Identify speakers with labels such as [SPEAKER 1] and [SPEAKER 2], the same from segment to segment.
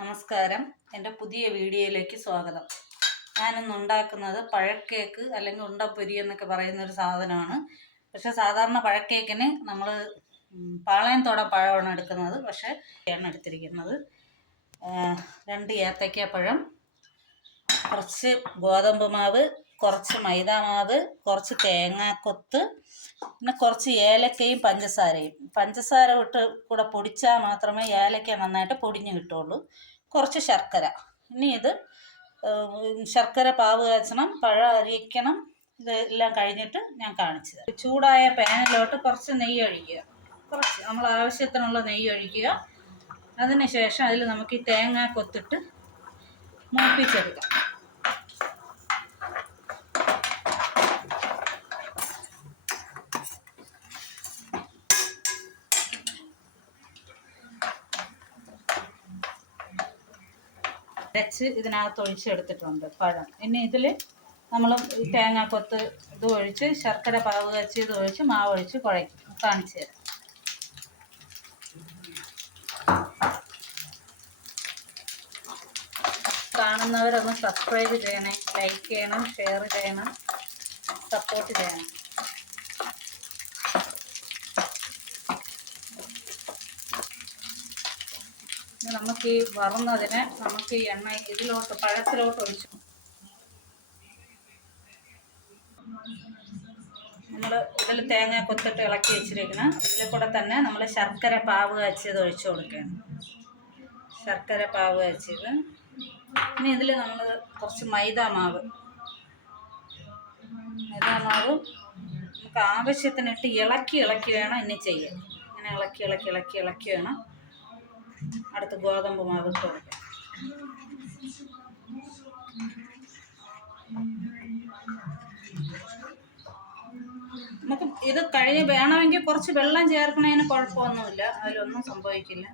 [SPEAKER 1] നമസ്കാരം. എന്റെ പുതിയ വീഡിയോയിലേക്ക് സ്വാഗതം. ഞാനിന്ന് ഉണ്ടാക്കുന്നത് പഴക്കേക്ക് അല്ലെങ്കിൽ ഉണ്ടപ്പൊരി എന്നൊക്കെ പറയുന്ന ഒരു സാധനമാണ്. പക്ഷെ സാധാരണ പഴക്കേക്കിന് നമ്മൾ പാളയംതോട പഴമാണ് എടുക്കുന്നത്. പക്ഷേ ആണ് എടുത്തിരിക്കുന്നത്. രണ്ട് ഏത്തയ്ക്ക പഴം കുറച്ച് ഗോതമ്പ് മാവ് കുറച്ച് മൈദ മാവ് കുറച്ച് തേങ്ങാക്കൊത്ത് പിന്നെ കുറച്ച് ഏലക്കയും പഞ്ചസാരയും. പഞ്ചസാര ഇട്ട് കൂടെ പൊടിച്ചാൽ മാത്രമേ ഏലക്ക നന്നായിട്ട് പൊടിഞ്ഞ് കിട്ടുള്ളൂ. കുറച്ച് ശർക്കര. ഇനി ഇത് ശർക്കര പാവ് കാച്ചണം പഴം അരിയിക്കണം. ഇതെല്ലാം കഴിഞ്ഞിട്ട് ഞാൻ കാണിച്ചു തരാം. ചൂടായ പാനിലോട്ട് കുറച്ച് നെയ്യ് ഒഴിക്കുക. കുറച്ച് നമ്മൾ ആവശ്യത്തിനുള്ള നെയ്യ് ഒഴിക്കുക. അതിന് ശേഷം അതിൽ നമുക്ക് ഈ തേങ്ങ കൊത്തിട്ട് മൂപ്പിച്ചെടുക്കാം. അരച്ച് ഇതിനകത്ത് ഒഴിച്ചെടുത്തിട്ടുണ്ട് പഴം. ഇനി ഇതിൽ നമ്മൾ ഈ കൊത്ത് ഇത് ഒഴിച്ച് ശർക്കര പാവ് കച്ചി ഇത് ഒഴിച്ച് മാവ് ഒഴിച്ച് കുഴയ്ക്കും. കാണിച്ചു തരാം. കാണുന്നവരൊന്ന് സബ്സ്ക്രൈബ് ചെയ്യണേ ലൈക്ക് ചെയ്യണം ഷെയർ ചെയ്യണം സപ്പോർട്ട് ചെയ്യണം. നമുക്ക് ഈ വറന്നതിനെ നമുക്ക് ഈ എണ്ണ ഇതിലോട്ട് പഴത്തിലോട്ട് ഒഴിച്ചു നമ്മൾ ഇതിൽ തേങ്ങ കൊത്തിട്ട് ഇളക്കി വെച്ചിരിക്കണം. ഇതിൽ കൂടെ തന്നെ നമ്മൾ ശർക്കര പാവ് കാച്ചിയത് ഒഴിച്ചു കൊടുക്കുകയാണ്. ശർക്കര പാവ് കാച്ചിയത്. ഇനി ഇതിൽ നമ്മൾ കുറച്ച് മൈദ മാവ്. മൈദ മാവ് നമുക്ക് ആവശ്യത്തിനിട്ട് ഇളക്കി ഇളക്കി വേണം ഇനി ചെയ്യാൻ. ഇങ്ങനെ ഇളക്കി ഇളക്കി ഇളക്കി ഇളക്കി വേണം. അടുത്ത് ഗോതമ്പ് മാവ് ഇട്ട് കൊടുക്കാം. നമുക്ക് ഇത് കഴിഞ്ഞ് വേണമെങ്കിൽ കുറച്ച് വെള്ളം ചേർക്കണതിന് കുഴപ്പമൊന്നുമില്ല. അതിലൊന്നും സംഭവിക്കില്ല.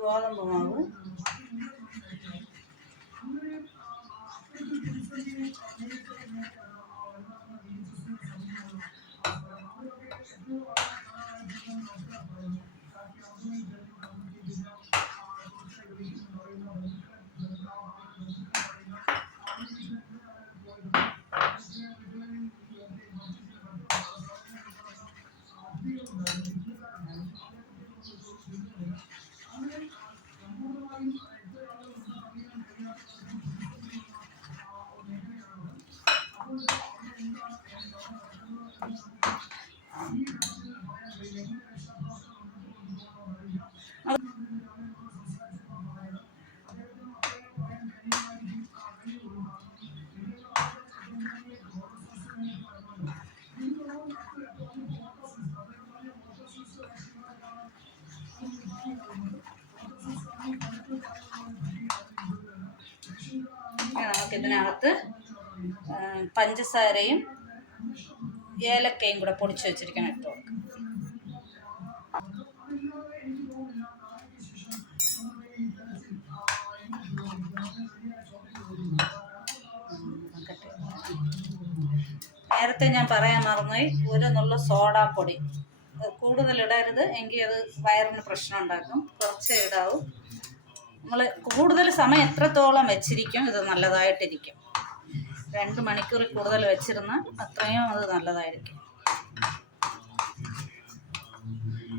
[SPEAKER 1] ഗോതമ്പ് മാവ്. ഇനി നമുക്ക് ഇതിനകത്ത് പഞ്ചസാരയും ഏലക്കയും കൂടെ പൊടിച്ചു വെച്ചിരിക്കണം ഇട്ട് കൊടുക്കുക നേരത്തെ ഞാൻ പറയാൻ മറന്നുപോയി ഒരു നുള്ള സോഡാപ്പൊടി പൊടി. കൂടുതൽ ഇടരുത് എങ്കിൽ അത് വയറിന് പ്രശ്നം ഉണ്ടാക്കും. കുറച്ചേ ഇടാവൂ. നമ്മൾ കൂടുതൽ സമയം എത്രത്തോളം വെച്ചിരിക്കും ഇത് നല്ലതായിട്ടിരിക്കും. രണ്ട് മണിക്കൂറിൽ കൂടുതൽ വെച്ചിരുന്ന് അത്രയും അത് നല്ലതായിരിക്കും.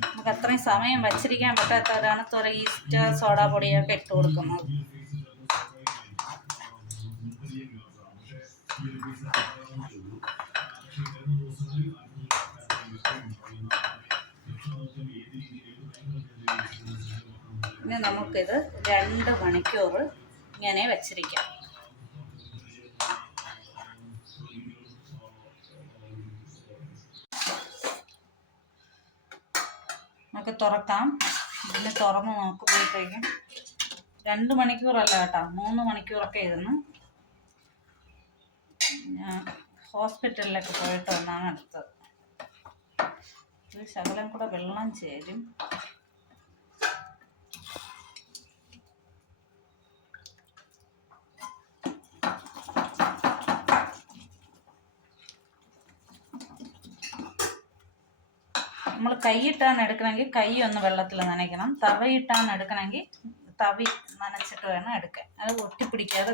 [SPEAKER 1] നമുക്ക് അത്രയും സമയം വച്ചിരിക്കാൻ പറ്റാത്തവരാണ് തുറ ഈസ്റ്റ് സോഡാ പൊടിയൊക്കെ ഇട്ട് കൊടുക്കുന്നത്. ഇനി നമുക്കിത് രണ്ട് മണിക്കൂർ ഇങ്ങനെ വെച്ചിരിക്കാം. നമുക്ക് തുറക്കാം. ഇതിന് തുറന്ന് നോക്കുമ്പോഴത്തേക്കും രണ്ട് മണിക്കൂറല്ല കേട്ടോ മൂന്ന് മണിക്കൂറൊക്കെ ഇരുന്ന് ഞാൻ ഹോസ്പിറ്റലിലൊക്കെ പോയിട്ട് വന്നാണ് എടുത്തത്. ഒരു ശകലം കൂടെ വെള്ളം ചേരും. നമ്മൾ കൈയിട്ടാണ് എടുക്കണമെങ്കിൽ കൈ ഒന്ന് വെള്ളത്തിൽ നനയ്ക്കണം. തവയിട്ടാണ് എടുക്കണമെങ്കിൽ തവി നനച്ചിട്ട് വേണം എടുക്കാൻ. അത് ഒട്ടിപ്പിടിക്കാതെ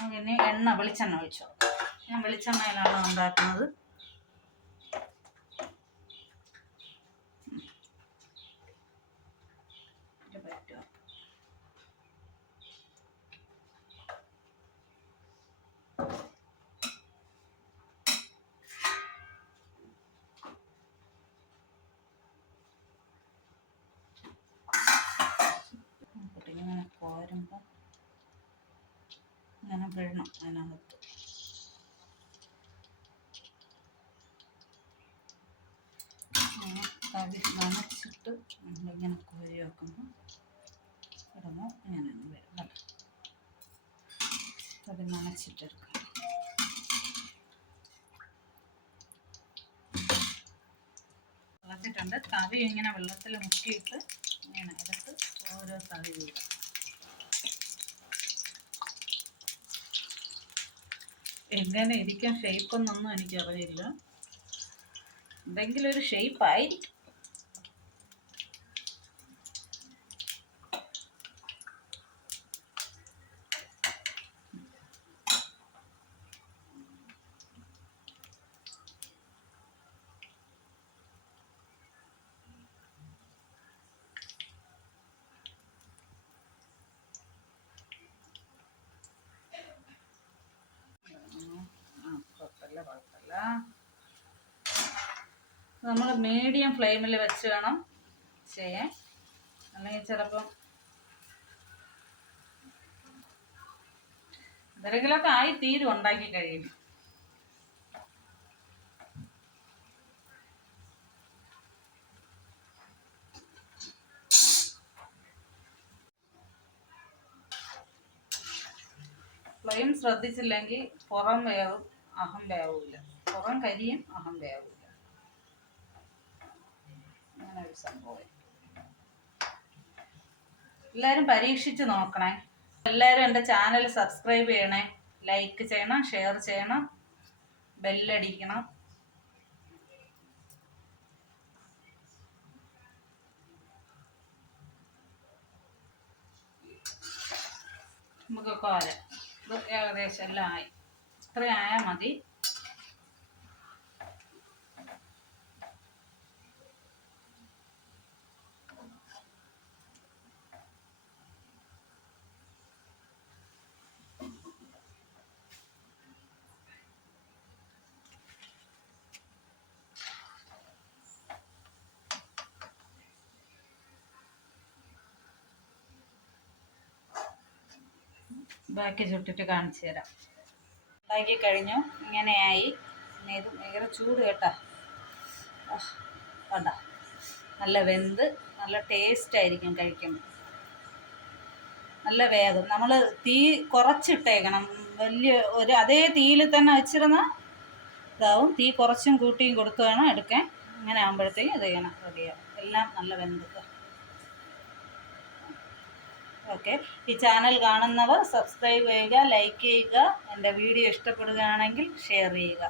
[SPEAKER 1] നമുക്ക് ഇനി എണ്ണ വെളിച്ചെണ്ണ ഒഴിച്ചോളൂ. ഞാൻ വെളിച്ചെണ്ണയിലാണ് ഉണ്ടാക്കുന്നത് ഇത് പറ്റുമോ? നോക്കട്ടെ, ഇങ്ങനെ കോരുമ്പോൾ ഇങ്ങനെ വേണം അതിനകത്ത്. തവി നനച്ചിട്ട് നമ്മളിങ്ങനെ കോരി വെക്കുമ്പോൾ ഇടുമ്പോൾ ഇങ്ങനെ വരും കേട്ടോ തവി നനച്ചിട്ടെടുക്കാം തിളച്ചിട്ടുണ്ട് തവി ഇങ്ങനെ വെള്ളത്തിൽ മുക്കിയിട്ട് ഇങ്ങനെ എടുത്ത് ഓരോ തവി വീഴും എങ്ങനെ ഇരിക്കാൻ ഷേപ്പ് എന്നൊന്നും എനിക്കറിയില്ല. എന്തെങ്കിലും ഒരു ഷേപ്പ് നമ്മൾ മീഡിയം ഫ്ലെയിമിൽ വെച്ച് വേണം ചെയ്യാൻ. അല്ലെങ്കിൽ ചിലപ്പം എന്തെങ്കിലുമൊക്കെ ആയി തീരും ഉണ്ടാക്കി കഴിയും. ഫ്ലെയിം ശ്രദ്ധിച്ചില്ലെങ്കിൽ പുറം വേവും അഹം വേവില്ല പുറം കരിയും അഹം വേവില്ല അങ്ങനെ ഒരു എല്ലാവരും പരീക്ഷിച്ച് നോക്കണേ. എല്ലാവരും എന്റെ ചാനൽ സബ്സ്ക്രൈബ് ചെയ്യണേ. ലൈക്ക് ചെയ്യണം ഷെയർ ചെയ്യണം ബെല്ലടിക്കണം. നമുക്കൊക്കെ വരാം. ഇത് ഏകദേശം എല്ലാം ആയി. ഇത്രയും ആയാൽ മതി. ബാക്കി ചുട്ടിട്ട് കാണിച്ചു തരാം. ഉണ്ടാക്കി കഴിഞ്ഞു. ഇങ്ങനെയായി. പിന്നെ ഇത് ഭയങ്കര ചൂട് കേട്ടാ. വേണ്ട നല്ല വെന്ത് നല്ല ടേസ്റ്റ് ആയിരിക്കും കഴിക്കുമ്പോൾ നല്ല വേഗം. നമ്മൾ തീ കുറച്ചിട്ടേക്കണം. വലിയ ഒരു അതേ തീയിൽ തന്നെ വെച്ചിരുന്ന ഇതാവും. തീ കുറച്ചും കൂട്ടിയും കൊടുത്തു വേണം എടുക്കാൻ. അങ്ങനെ ആകുമ്പോഴത്തേക്കും ഇത് ചെയ്യണം. റെഡിയാവും. എല്ലാം നല്ല വെന്ത്. ഓക്കെ. ഈ ചാനൽ കാണുന്നവർ സബ്സ്ക്രൈബ് ചെയ്യുക ലൈക്ക് ചെയ്യുക എന്റെ വീഡിയോ ഇഷ്ടപ്പെടുകയാണെങ്കിൽ ഷെയർ ചെയ്യുക.